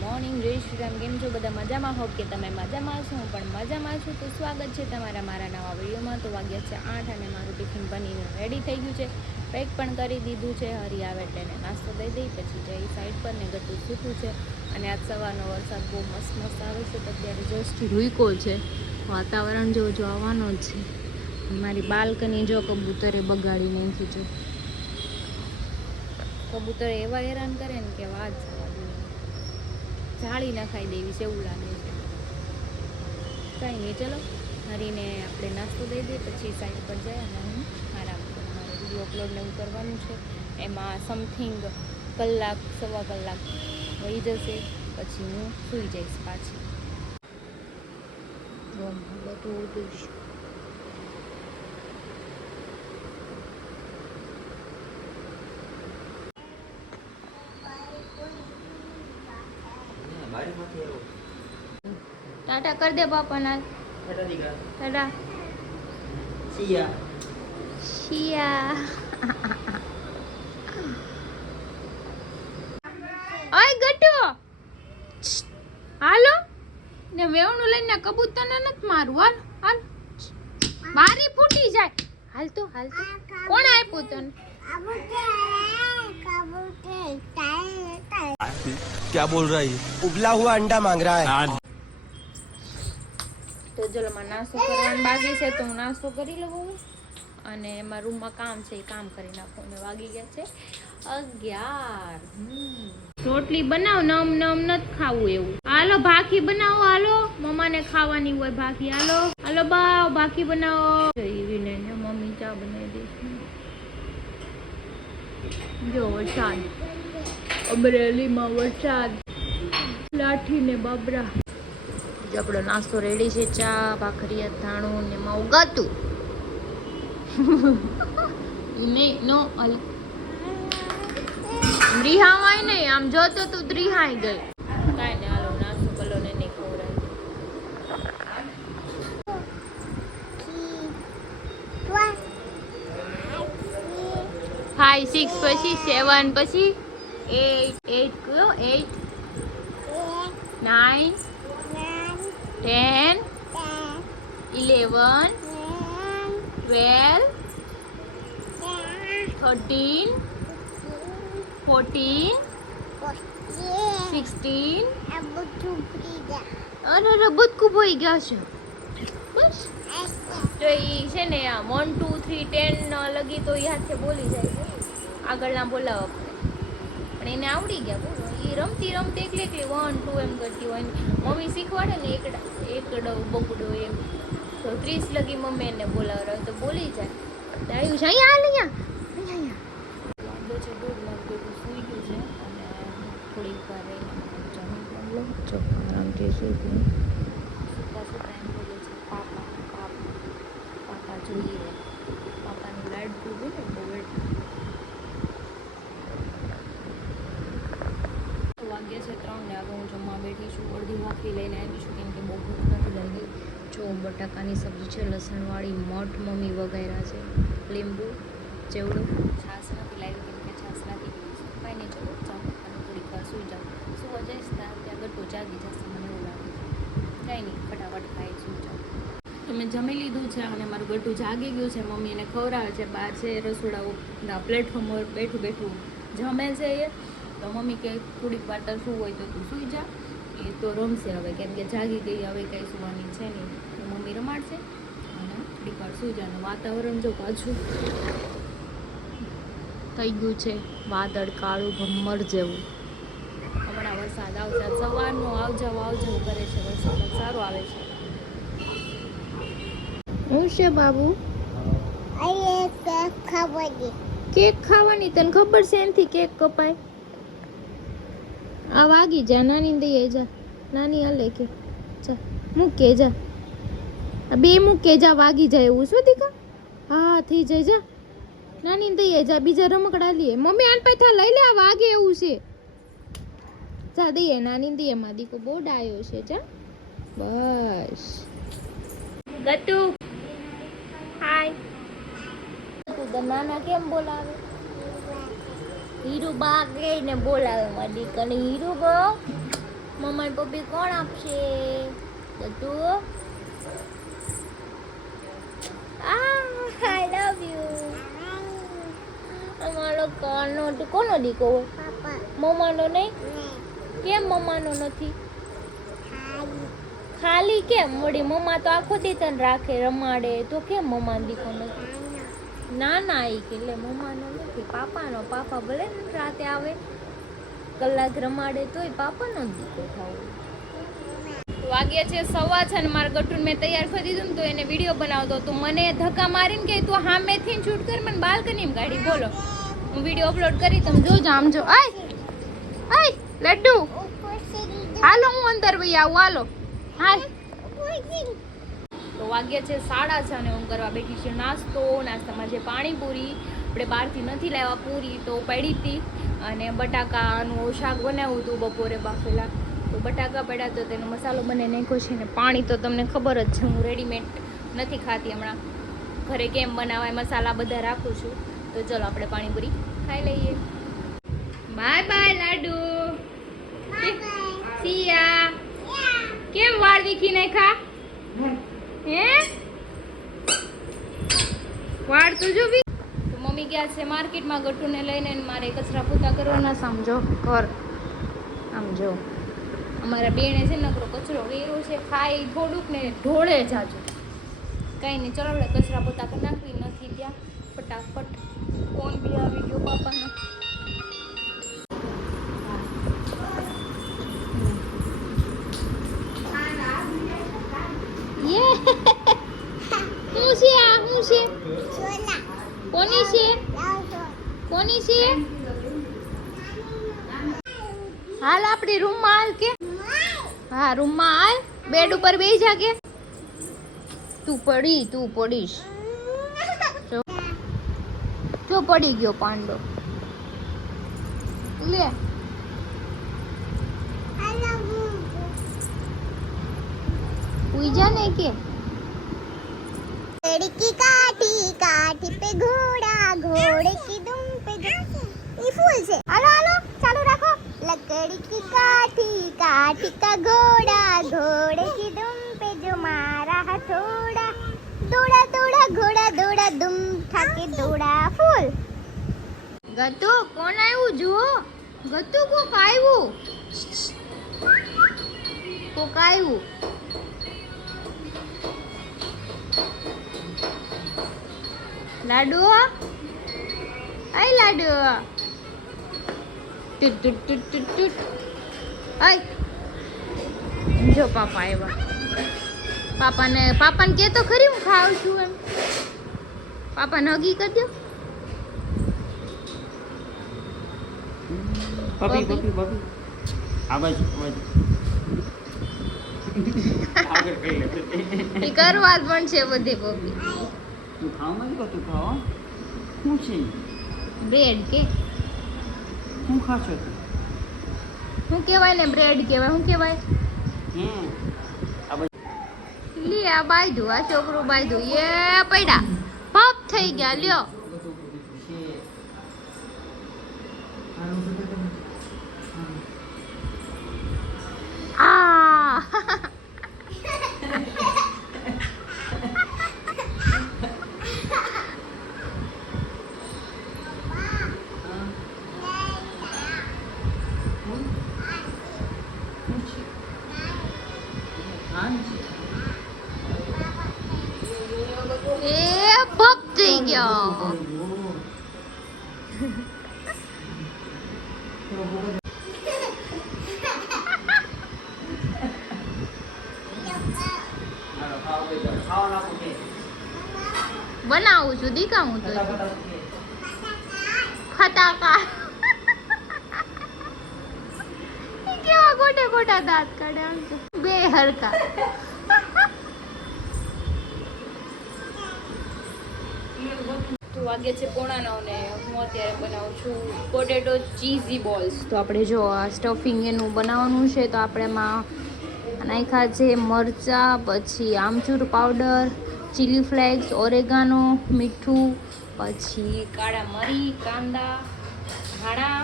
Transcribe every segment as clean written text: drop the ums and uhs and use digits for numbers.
Morning જય શ્રી રામ. કેમ છો બધા? મજામાં? હોપ કે તમે મજામાં છો. હું પણ મજામાં છું. તો સ્વાગત છે તમારા મારા નવા વિડીયોમાં. તો વાગ્યા છે 8 અને મારું ટિફિન બનીને રેડી થઈ ગયું છે. પેક પણ કરી દીધું છે. હરી આવે એટલે એને નાસ્તો દઈ દઈ, પછી જઈ સાઈડ પર ને ગટું સૂતું છે. અને આજ સવારનો વરસાદ બહુ મસ્ત મસ્ત આવે છે. તો અત્યારે જસ્ટ રૂઈકો છે, વાતાવરણ જો આવવાનો જ છે. મારી બાલ્કની જો કબૂતરે બગાડી નાખી છે. કબૂતર એવા હેરાન કરે ને કે વાત જાળી ના ખાઈ દેવી છે એવું લાગે છે. કાંઈ નહીં, ચલો હરીને આપણે નાસ્તો દઈ દઈએ, પછી સાઈડ પર જાય અને હું આરામ કરું. મારે વિડીયો અપલોડ ને એવું કરવાનું છે. એમાં સમથિંગ કલાક સવા કલાક વહી જશે, પછી હું સૂઈ જઈશ પાછી. બધું ઉડું છે. ટાટા કર દે પાપા ના. ટાટા શિયા શિયા. ઓય ગટુ, હાલો ને વેવણું લઈને કબૂતરને નથી મારું. હાલ હાલ, બારી ફૂટી જાય. હાલ તો હાલ તો. કોણ આપ્યું તને? क्या बोल रहा है? उबला हुआ अंडा मांग रहा है. તો ચલો મારે નાસ્તો કરવાનો બાકી છે, તો હું નાસ્તો કરી લઉં અને એમાં રૂમમાં કામ છે એ કામ કરી નાખું. અને વાગી ગયા છે 11. રોટલી બનાવ, નમ નમ નથી ખાવું એવું. હાલો ભાખી બનાવો, હાલો મમ્માને ખાવાની હોય ભાખી. હાલો હાલો બાવ ભાખી બનાવો. વિનય ને મમ્મી ચા બનાવી દઈશું. જો વરસાદ, અમરેલીમાં વરસાદ, લાઠી ને બાબરા. આપણો નાસ્તો રેડી છે. ચા, ભાખરી, અથાણું ને માવું ગાતું. નહીં નો અલ રીહાવાય નહીં, આમ જોતો તું રીહાઈ ગઈ. કાંઈ ને હાલો નાસ્તો કલો ને નહીં ખવડાય. 5 6 પછી 7 પછી 8 8 કયો 8 9 10 11 12 13 14 16. અરે બદકું ભઈ ગયા છે. બસ તો એ છે ને આ 1 2 3 10 લગી તો એ હાથે બોલી જાય છે. આગળના બોલાવો પણ એને આવડી ગયા. બોલો એ રમતી રમતી એકલી એકલી 1 2 એમ કરતી હોય. મમ્મી શીખવાડે ને એકડો બગડો એમ, તો 30 લગી મમ્મી એને બોલાવે તો બોલી જાય. આવ્યું છે અહીંયા, હાલ અહીંયા વાંધો છે. 1.5 લાખ જેટલું સૂઈ ગયું છે. અને થોડીક વાર રહીને જમી પણ લઉં. જો આરામથી સૂઈ ગયું. સૂતા સૂતા એમ બોલે છે પાપા પાપા પાપા જોઈએ. પાપાનું લાડ પીધું ને બહુ વાગ્યા છે 3 ને હવે હું જમવા બેઠી છું. અડધી ભાખરી લઈને આવી છું, કેમ કે બહુ ભૂખ નથી લાગી. જો બટાકાની સબ્જી છે, લસણવાળી, મઠ મમ્મી વગેરે છે, લીંબુ ચેવડું. છાશ નથી લાવી કેમ કે છાશ રાખી ગઈ છે. કાંઈ નહીં, ચલો ચા અને થોડીક વાર સૂઈ જાઉં. સુવા જઈશ ત્યાં ગટો જાગી જશે મને એવું લાગે છે. કાંઈ નહીં, ફટાફટ ખાઈ સૂઈ જાઉં. તો મેં જમી લીધું છે અને મારું ગટું જાગી ગયું છે. મમ્મી એને ખવડાવે છે. બહાર છે રસોડા પ્લેટફોર્મ પર બેઠું બેઠું જમે છે એ. તો મમ્મી કે થોડીક વાર તાર શું હોય તો તું સૂઈ જા. એ તો રમશે હવે, કેમ કે જાગી ગઈ, હવે કંઈ સુવાની છે નહીં. તો મમ્મી રમાડશે અને થોડીક વાર સૂઈ જાય. અને વાતાવરણ જો પાછું થઈ ગયું છે વાદળ કાળું ભમર જેવું. હમણાં વરસાદ આવશે. સવારનો આવજાવ કરે છે. વરસાદ સારો આવે છે. હું છે બાબુ? કેક ખાવાની? તને ખબર છે એનથી કેક કપાય? આ વાગી જા, નાની દઈએ જા. નાની હાલે કે જા મૂકે જા, બે મૂકે જા, વાગી જાય એવું શું દીકા? હા થઈ જાય જા. નાની દઈએ જા, બીજા રમકડા લઈએ. મમ્મી આન પાછા લઈ લે, આ વાગે એવું છે. જા દઈએ, નાની દઈએ. માં દીકો બહુ ડાયો છે. જા બસ. ગટુ હાય. તું નાના કેમ બોલાવે? હીરુ બા ને બોલાવે મારી દીકરી. હીરુ ગો મમ્મા પપ્પી કોણ આપશે? ગટુ આઈ લવ યુ. અમારો કાનો કોનો દીકો? મમ્માનો નહીં? કેમ મમ્માનો નથી? ખાલી કેમ? વળી મમ્મા તો આખો દી તને રાખે, રમાડે, તો કેમ મમ્મા દીકો નથી? ના ના ઈ કે લે મમ્માનો નથી, પાપાનો. પાપા ભલે ને રાતે આવે કલાક રમાડે તોય પાપાનો જ દીકો થાવો. વાગ્યા છે 6:15 અને મારા ગટુને મેં તૈયાર કરી દીધું ને તો એને વિડીયો બનાવતો તો મને ધક્કા મારીને કે તું સામેથી શૂટ કર, મને બાલ્કનીમાં ગાડી. બોલો હું વિડીયો અપલોડ કરી, તમે જોજો. આમ જો. આય લડ્ડુ, હાલો હું અંદર વઈ આવું. હાલો હાલ. તો વાગ્યા છે 6:30 અને હું કરવા બેઠી છે નાસ્તો. નાસ્તામાં જે પાણીપુરી આપણે બહારથી નથી લાવ્યા, પૂરી તો પડી હતી અને બટાકાનું શાક બનાવ્યું હતું બપોરે બાફેલા. તો બટાકા પડ્યા તો તેનો મસાલો બને નાખ્યો છે ને પાણી તો તમને ખબર જ છે, હું રેડીમેડ નથી ખાતી હમણાં, ઘરે કેમ બનાવાય મસાલા બધા રાખું છું. તો ચલો આપણે પાણીપુરી ખાઈ લઈએ. બાય બાય લાડુ. સિયા કેમ વાળ વીખી નાખા? હે વાળ તો જો બી. તો મમ્મી ગયા છે માર્કેટમાં ગટુને લઈને, મારે કચરા પોતા કરવાના. સમજો ઘર આમ જો અમારા બેને છે નકરો કચરો વેરો છે, ખાઈ થોડુંક ને ઢોળે જાજો. કંઈ નહીં, ચલો આપણે કચરા પોતા કરી નાખવી નથી ત્યાં ફટાફટ. ફોન બી આવી ગયો પાપાનો. હું છે આ? હું છે? કોની છે? કોની છે? હાલ આપણી રૂમમાં હાલ કે. હા રૂમમાં હાલ, બેડ ઉપર બેસી જા કે. તું પડીશ. જો પડી ગયો પાંડો. લે ઉઈ જા ને કે. लड़की काठी काठी पे घोड़ा घोड़े की दुम पे ये फूल से हेलो हेलो चालू रखो लकड़ी की काठी काठी का घोड़ा घोड़े की दुम पे जो मारा हथौड़ा दौड़ा दौड़ा घोड़ा दौड़ा दुम ठाके दौड़ा फूल. ગતુ કોણ આવ્યું જુઓ? ગતુ કોક આવ્યું. લાડુ આય લાડુ ટુટ ટુટ ટુટ ટુટ ટુટ. આય જો પાપા આવ્યા. પાપાને કે તો ખરી હું ખાઉં છું એમ. પાપાને હગી કરી દો. પપી આ બાજુ આગળ કઈ એ કરવા જ પણ છે બધે પપી. તું ખાવા માંગી તું ખાવા શું છે? બ્રેડ કે શું ખાશો તું? શું કહેવાય ને? બ્રેડ કહેવાય. શું કહેવાય? આ બાજુ લે આ બાયધું, આ છોકરું બાયધું. એ પૈડા પપ થઈ ગયા. લ્યો આ એ પપ થઈ ગયો. બનાવું છું દીકા હું તો ફટાકા. કેવા ગોટા ગોટા દાંત કાઢે આમ તો બે હરકા. તો વાગે છે 8:45 ને હું અત્યારે બનાવું છું પોટેટો ચીઝી બોલ્સ. તો આપણે જો આ સ્ટફિંગ એનું બનાવવાનું છે તો આપણે એમાં નાખ્યા છે મરચાં, પછી આમચૂર પાવડર, ચીલી ફ્લેક્સ, ઓરેગાનો, મીઠું, પછી કાળા મરી, કાંદા, ધાણા,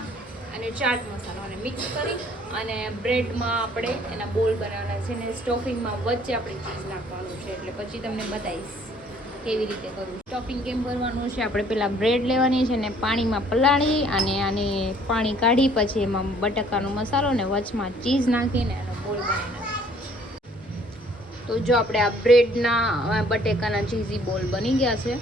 અને ચાટ મસાલાને મિક્સ કરી અને બ્રેડમાં આપણે એના બોલ બનાવવાના છે ને સ્ટફિંગમાં વચ્ચે આપણે ચીઝ નાખવાનું છે. એટલે પછી તમને બતાવીશ કેવી રીતે કરવું. સ્ટફિંગ કેમ કરવાનું છે, આપણે પહેલાં બ્રેડ લેવાની છે ને પાણીમાં પલાળી અને આને પાણી કાઢી પછી એમાં બટાકાનો મસાલો ને વચમાં ચીઝ નાખીને એનો બોલ બનાવી. તો જો આપણે આ બ્રેડના બટેકાના ચીઝી બોલ બની ગયા છે.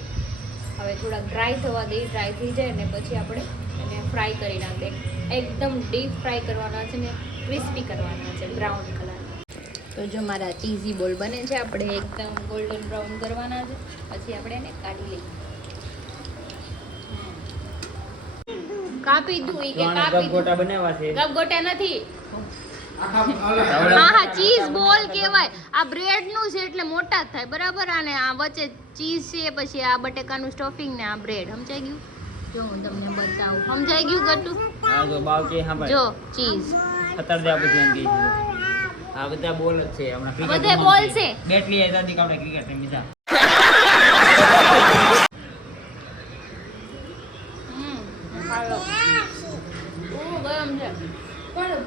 હવે થોડા ડ્રાય થવા દઈએ. ડ્રાય થઈ જાય ને પછી આપણે એને ફ્રાય કરી નાખીએ. એકદમ ડીપ ફ્રાય કરવાના છે ને ક્રિસ્પી કરવાના છે બ્રાઉન કલર. તો જો મારા ચીઝી બોલ બને છે, આપણે એકદમ ગોલ્ડન બ્રાઉન કરવાના છે. પછી આપણે એને કાઢી લઈએ. કાપી દઉં ઈ કે કાપી ગોટા બનાવવા છે. ગોટા નથી. હા ચીઝ બોલ કહેવાય. આ બ્રેડ નું છે એટલે મોટા જ થાય બરાબર. અને આ વચ્ચે ચીઝ છે, પછી આ બટેકાનું સ્ટફિંગ ને આ બ્રેડ. સમજાઈ ગયું? જો હું તમને બતાવું. સમજાઈ ગયું ગટુ? હા જો બાવ કે હા ભાઈ જો ચીઝ ખતર દે આપણે એમ કહી આ બધા બોલ જ છે હમણાં ક્રિકેટ બધે બોલ છે. બેટલી આ દાદી કાપડે ક્રિકેટ રમીતા હાલો ગરમ છે પણ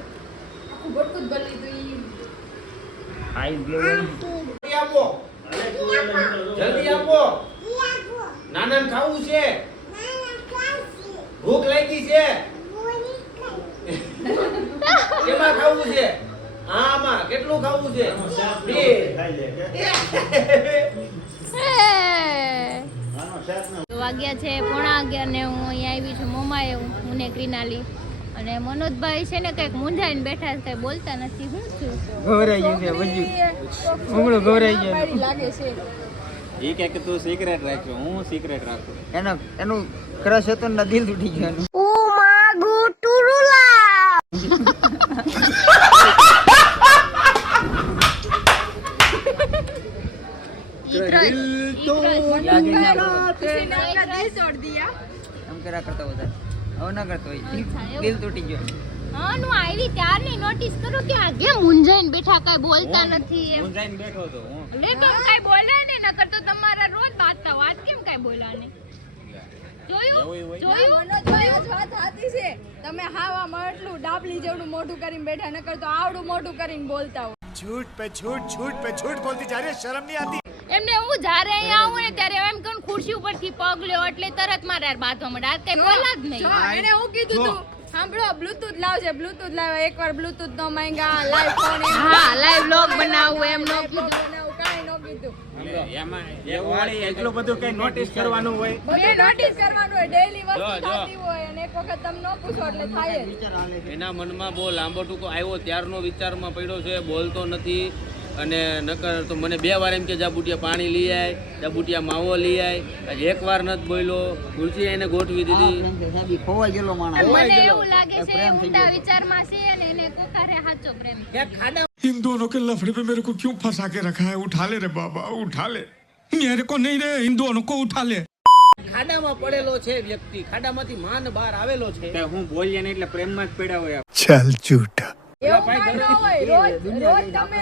આખું બટકું જ બની ગયું. આઈ ગયો આપો જલ્દી આપો નાનાને ખાવું છે ભૂખ લાગી છે કેમાં ખાવું છે આમાં કેટલું ખાવું છે બે વાગ્યા છે 11:30 ને હું અહીંયા આવી છું મોમાએ. હું ને ક્રિનાલી અને મનોજભાઈ છે ને કંઈક મૂંઝાઈને બેઠા છે, કંઈ બોલતા નથી. શું થયું? ગોરાઈ ગયું છે વજ્યું ઉમળો ગોરાઈ ગયો લાગે છે. એ કે તું સિક્રેટ રાખજો, હું સિક્રેટ રાખું. એનું ક્રશ હતો ને દિલ તૂટી ગયું. દિલ તૂટી ગયો. હા નું આવી ત્યારની નોટિસ કરો કે આ કેમ મૂંઝાઈને બેઠા, કાંઈ બોલતા નથી એમ. હું જઈને બેઠો હતો હું. લે કેમ કાંઈ બોલ્યા ને, નકર તો તમારા રોજ બાતતા વાત કેમ કાંઈ બોલ્યા ને. જોયું મનોજભાઈ આજ વાત સાચી છે. તમે હાવામાં એટલું ડાબલી જેવડું મોઢું કરીને બેઠા, નકર તો આવડું મોઢું કરીને બોલતા હો. झूठ पे झूठ बोलती जा रही है, शर्म नहीं आती. એમને હું જ્યારે અહીંયા આવું ને ત્યારે એમ કહું ખુરશી ઉપરથી પગ લ્યો એટલે તરત મારે બાથવા મળે. આ કઈ બોલા જ નહીં. એને હું કીધું તું સાંભળો બ્લૂટૂથ લાવજે, બ્લૂટૂથ લાવે. એકવાર બ્લૂટૂથ નો માંગ્યા, લાઈવ ફોન હા લાઈવ વ્લોગ બનાવવું એમ નો કીધું. કાઈ નો કીધું. એમાં એવું વળી એટલું બધું કઈ નોટિસ કરવાનું હોય. બધું નોટિસ કરવાનું હોય, ડેઈલી વસ્તુ થતી હોય અને એક વખત તમે ન પૂછો એટલે થાય જ. એના મનમાં બહુ લાંબો ટૂંકો આવ્યો ત્યારનો વિચારમાં પડ્યો છે, બોલતો નથી. અને નકર તો મને 2 વાર એમ કે જાબુટિયા પાણી લઈ આય, જાબુટિયા માવો લઈ આય. આજે 1 વાર નથી બોલ્યો. ખુરશી એને ગોઠવી દીધી. ખોવાઈ ગયેલો માણસ. મને એવું લાગે છે એ ઊંડા વિચારમાં છે અને એને કોકારે સાચો પ્રેમ. इन दोनों के लफड़े पे मेरे को क्यों फंसा के रखा है? उठा ले रे बाबा, उठा ले. मेरे को नहीं रे, इन दोनों को उठा ले. ખાડામાં પડેલો છે વ્યક્તિ, ખાડામાંથી માંડ બહાર આવેલો છે. તે હું બોલ્યા ને એટલે પ્રેમમાં જ પડ્યા હોય. चल झूठा. એવું કાંઈ ન હોય. રોજ તમે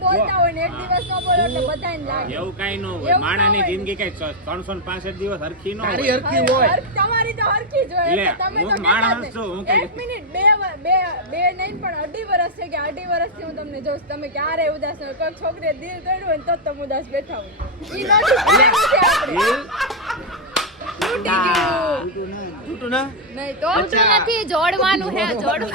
બોલતા હોય ને એક દિવસ ન બોલો એટલે બધાને લાગે. એવું કઈ ન હોય. એવું માણાની ન હોય. જિંદગી કઈ 365 દિવસ હરખી ન તારી હોય. હરખી હોય. તમારી તો હરખી જ હોય. લે, એટલે તમે હું તો માણસ કહેતા જ છું, હું નહીં. કઈ- એક મિનિટ, બે નહીં પણ 2.5 વર્ષ છે કે 2.5 વર્ષથી હું તમને જોઉં છું. તમે ક્યારે ઉદાસ ન હોય. કોઈ છોકરીએ દિલ તોડ્યું હોય ને તો જ તમે ઉદાસ બેઠા હોય. ઈ નોટિસ કરેલું છે આપણે. તૂટી ગયું. તૂટું ના નહીં તો ઊંચું નથી, જોડવાનું છે જોડવાનું.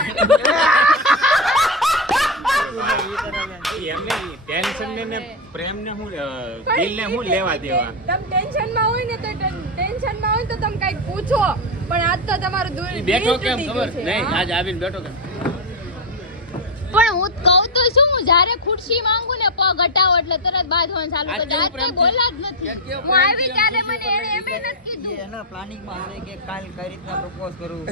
એમને ટેન્શન ને પ્રેમ ને હું દિલ ને હું લેવા દેવા. તમે ટેન્શનમાં હોય ને તો ટેન્શનમાં હોય તો તમે કઈક પૂછો, પણ આજ તો તમારું દૂર ઈ બેઠો કેમ ખબર નહીં, આજ આવીને બેઠો કેમ. પણ હું કહું તો શું, હું જ્યારે ખુરશી માંગુ ને પગ હટાવો એટલે તરત બાંધવાનું ચાલુ કરી દે. આજ કઈ બોલા જ નથી. હું આવી ત્યારે મને એને એમ નથી કીધું. એના પ્લાનિંગમાં આવે કે કાલ કઈ રીતના પ્રપોઝ કરું.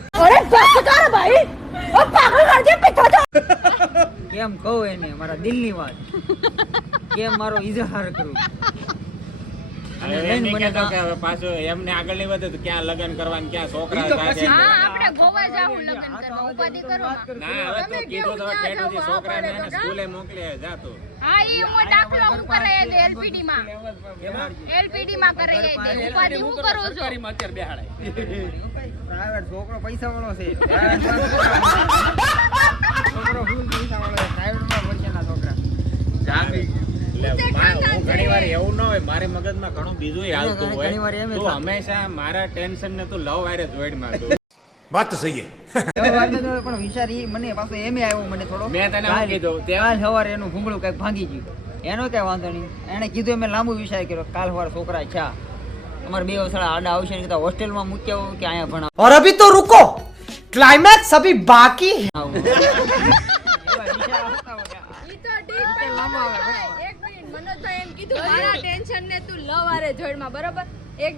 કેમ કહું એને મારા દિલની વાત, કેમ મારો ઇઝહાર કરું. અને હવે લઈને એમને મને કહેતો કે હવે પાછું એમને આગળ નહીં વધે તો ક્યાં લગ્ન કરવાનું, ક્યાં છોકરા થાય હા આપણે ગોવા જાવું લગ્ન કરવા ઉપાધિ કરો માં. ના હવે તો કીધું તો ઠેઠ સુધી છોકરાને એને સ્કૂલે મોકલે જાતો. હા ઈ હું દાખલો હું કરાય દે LPD માં કરાય દે ઉપાધિ હું કરું છું સરકારીમાં અત્યારે બેહાડાય. પ્રાઇવેટ છોકરો પૈસા વાળો છે છોકરો ફૂલ પૈસા વાળો છે પ્રાઇવેટમાં વર્ષના છોકરા એટલે હું ઘણીવાર એવું ન હોય, મારી મગજમાં ઘણું બીજું હાલતું ઘણીવાર હોય. એમ તું થાય. હંમેશા મારા ટેન્શન ને તું લવ વાયરે જોઈડમાં તું. बात तो सही है. એવો વાત નથી, પણ વિચાર ઈ મને પાછો એમે આવ્યો મને થોડો મેં તને શું કીધું? કાલ સવારે એનું ભૂંગળું કઈક ભાંગી ગયું, એનો કઈ વાંધો નહીં. એને કીધું મેં લાંબુ વિચાર કર્યો, કાલ સવારે છોકરા છે અમારે 2 વર્ષના આડા આવશે ને કીધા હોસ્ટેલમાં મૂક્યા હોય કે અહીંયા ભણાવ. और अभी तो रुको, क्लाइमैक्स अभी बाकी है. એવા વિચાર આવતા હોય. ઈ તો ઠીક પણ એક મિનિટ મનોજભાઈ એમ કીધું મારા ટેન્શન ને તું લવારે જોડમાં બરાબર. એક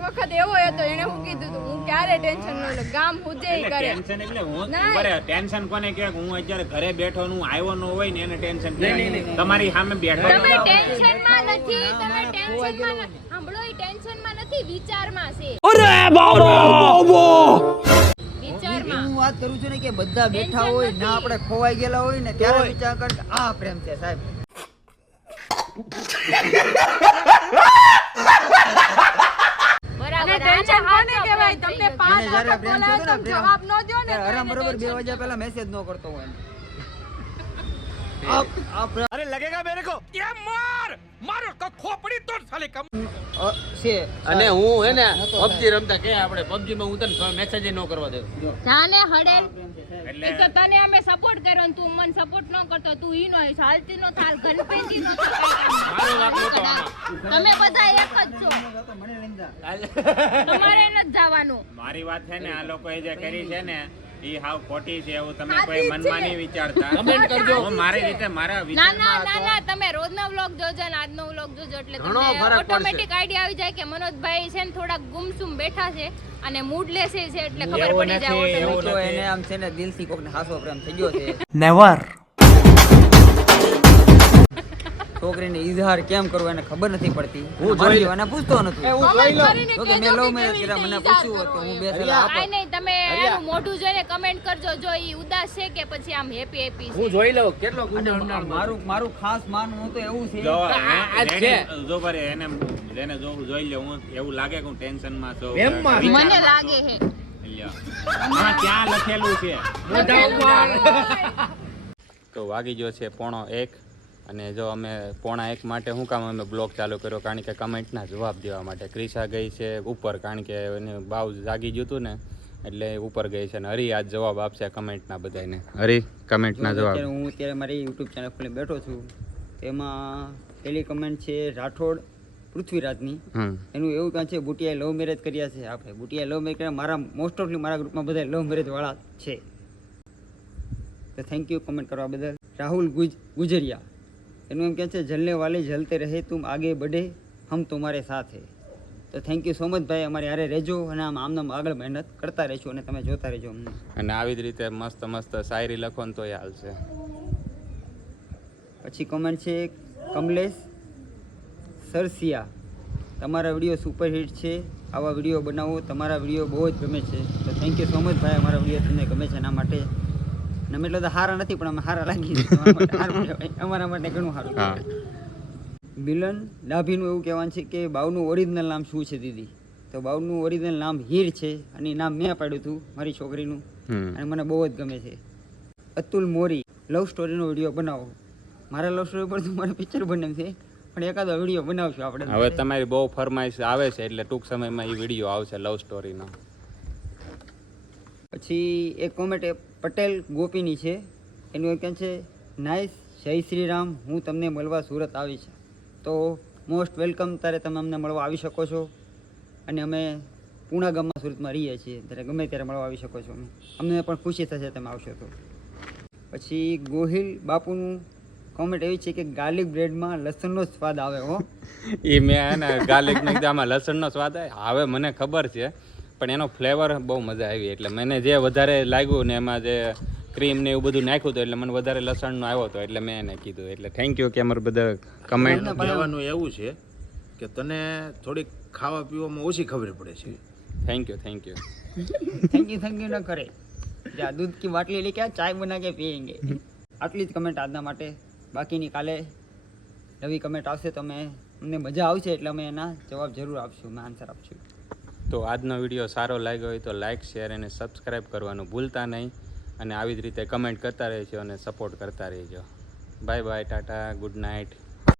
વખત એવો હતો એને હું કીધું તું હું ક્યારે ટેન્શન ન લઉં, ગામ હુજે ઈ કરે. ટેન્શન એટલે હું ના. બરાબર ટેન્શન કોને કહેવાય? હું અત્યારે ઘરે બેઠો હું આવ્યો ન હોય ને એને ટેન્શન કહેવાય. તમારી સામે બેઠો તમે ટેન્શનમાં નથી, તમે ટેન્શનમાં સાંભળો ઈ ટેન્શનમાં નથી, વિચારમાં છે. વિચારમાં હું વાત કરું છું ને કે બધા બેઠા હોય ના આપણે ખોવાઈ ગયેલા હોય ને ત્યારે વિચાર કર કે આ પ્રેમ છે સાહેબ. બરાબર. અને ટેન્શન કોને કહેવાય? તમને 5 મને જ્યારે વખત પ્રેમ બોલાવે થતો તો ને પ્રેમ, જવાબ ન દ્યો ને ત્યારે તો હરામ એને બરોબર 2 tension વાગ્યા પહેલા મેસેજ ન કરતો હોય. अरे लगेगा मेरे को. ये मार मारो तो खोपड़ी तोड़ साले का. છે અને હું હે ને PUBG રમતા કે આપણે PUBG માં હું તને મેસેજ ન કરવા દઉં. જાને હડેલ એટલે ઈ તો તને અમે સપોર્ટ કર્યો ને તું મને સપોર્ટ ન કરતો, તું ઈ નો ચાલતી નો થાલ ઘનપેંજી નો થાલ. મારો વાંક નહોતો આમાં. તમે બધા એક જ છો, મને લઈને જા. તમારે નથી જવાનું. મારી વાત છે ને આ લોકોએ જે કરી છે ને એ હાવ ખોટી છે એવું તમે સાચી કોઈ જ મનમાં છે. નહીં વિચારતા. કમેન્ટ કરજો. હું મારી રીતે મારા ના વિચારમાં ના ના હતો. ના તમે રોજના વ્લોગ જોજો ને આજનો વ્લોગ જોજો એટલે ઘણો તમને ફરક ઓટોમેટિક આઈડિયા આવી જાય કે મનોજભાઈ છે ને થોડા ગુમસુમ બેઠા છે અને મૂડ લેસે છે એટલે ખબર એવું પડી જાય નથી, એવું automatic. તો એને આમ છે ને દિલથી કોકને હાસો પ્રેમ થઈ ગયો છે. Never. છોકરીને ઇઝહાર કેમ કરવો એને ખબર નથી પડતી. હું મારી જોઈ જેવાને પૂછતો નથી. comment કરીને તો કે મેં કહેજો લવ કે મેરેજ કેવી કર્યા, મને રીતે પૂછ્યું ઇઝહાર હતું હું કરવો બે સલાહ આપો. આઈ નહીં તમે એનું મોઢું જોઈને કમેન્ટ કરજો જો ઈ ઉદાસ છે કે પછી આમ હેપી હેપી છે. હું જોઈ લઉં કેટલો અને ગુંજાવનાર મારું ખાસ માનવું તો એવું છે જો આ જ છે. જો કરે એને જેને જોઈ લે હું એવું લાગે કે હું ટેન્શનમાં છું. એમમાં. વિચારમાં મને છું. લાગે છે લ્યો. આમાં ક્યાં લખેલું છે? તો વાગી ગયો છે 1:45 અને જો અમે 1:45 માટે શું કામ અમે બ્લોગ ચાલુ કર્યો કારણ કે કમેન્ટના જવાબ દેવા માટે. ક્રિશા ગઈ છે ઉપર કારણ કે એને બાવ જાગી ગયું હતું ને એટલે ઉપર ગઈ છે અને હરી આજ જવાબ આપશે કમેન્ટના બધાને. હરી કમેન્ટના જો જવાબ. અત્યારે હું અત્યારે મારી યુટ્યુબ ચેનલ ખોલી બેઠો છું. તેમાં પહેલી કમેન્ટ છે રાઠોડ પૃથ્વીરાજની. એનું એવું કાં છે બુટિયાએ લવ મેરેજ કર્યા છે. આપણે બુટિયાએ લવ મેરેજ કર્યા, મારા મોસ્ટ ઓફલી મારા ગ્રુપમાં બધા લવ મેરેજ વાળા છે. તો થેન્ક યુ કમેન્ટ કરવા બદલ. રાહુલ ગુજરિયા એનું એમ કહે છે જલને વાલે જલતે રહે તુમ આગે બઢે હમ તુમારે સાથ હે. તો થેન્ક યુ સો મચ ભાઈ, અમારી હારે રહેજો અને આમ આગળ મહેનત કરતા રહેજો અને તમે જોતા રહેજો અમને. અને આવી જ રીતે મસ્ત મસ્ત શાયરી લખો ને તોય હાલશે. પછી કમેન્ટ છે કમલેશ સરસિયા, તમારા વિડીયો સુપરહિટ છે, આવા વિડીયો બનાવો, તમારા વિડીયો બહુ જ ગમે છે. તો થેન્ક યુ સો મચ ભાઈ, અમારા વિડીયો તમને ગમે છે એના માટે. અમે એટલે તો સારા નથી પણ અમે સારા લાગી અમારા માટે ઘણું સારું. હા. મિલન ડાભીનું એવું કહેવાનું છે કે બાવનું ઓરિજિનલ નામ શું છે દીદી? તો બાવનું ઓરિજિનલ નામ હીર છે અને એ નામ મેં પાડ્યું હતું મારી છોકરીનું અને મને બહુ જ ગમે છે. અતુલ મોરી લવ સ્ટોરીનો વિડીયો બનાવો. મારા લવ સ્ટોરી પર તો મારે પિક્ચર બને છે પણ એકાદો વિડીયો બનાવશું આપણે. હવે તમારી બહુ ફરમાઈશ આવે છે એટલે ટૂંક સમયમાં એ વિડીયો આવશે લવ સ્ટોરીનો. પછી એક કોમેન્ટ પટેલ ગોપીની છે. એનું એક કહે છે નાઇસ જય શ્રી રામ, હું તમને મળવા સુરત આવી છે. તો મોસ્ટ વેલકમ, ત્યારે તમે અમને મળવા આવી શકો છો અને અમે પૂણા ગામમાં સુરતમાં રહીએ છીએ, ત્યારે ગમે ત્યારે મળવા આવી શકો છો. અમને પણ ખુશી થશે તમે આવશો તો. પછી ગોહિલ બાપુનું કોમેન્ટ એવી છે કે ગાર્લિક બ્રેડમાં લસણનો સ્વાદ આવે હો. એ મેં ને ગાર્લિક આમાં લસણનો સ્વાદ આવે મને ખબર છે પણ એનો ફ્લેવર બહુ મજા આવી એટલે મને જે વધારે લાગ્યું ને એમાં જે ક્રીમ ને એવું બધું નાખ્યું હતું એટલે મને વધારે લસણનો આવ્યો હતો એટલે મેં એને કીધું. એટલે થેન્ક યુ કે અમારે બધા કમેન્ટ કહેવાનું એવું છે કે તને થોડીક ખાવા પીવામાં ઓછી ખબર પડે છે. થેન્ક યુ થैंक यू ન કરે જા દૂધ કી બાટલી લેકે આ ચાય બના કે પીએંગે. આટલી જ કમેન્ટ આજના માટે. બાકીની કાલે નવી કમેન્ટ આવશે તો અમને મજા આવશે એટલે અમે એના જવાબ જરૂર આપશું, અમે આન્સર આપશું. તો આજનો વિડીયો સારો લાગ્યો હોય તો લાઇક શેર અને સબસ્ક્રાઈબ કરવાનું ભૂલતા નહીં અને આવી જ રીતે કમેન્ટ કરતા રહેજો અને સપોર્ટ કરતા રહેજો. Bye bye, Tata, good night.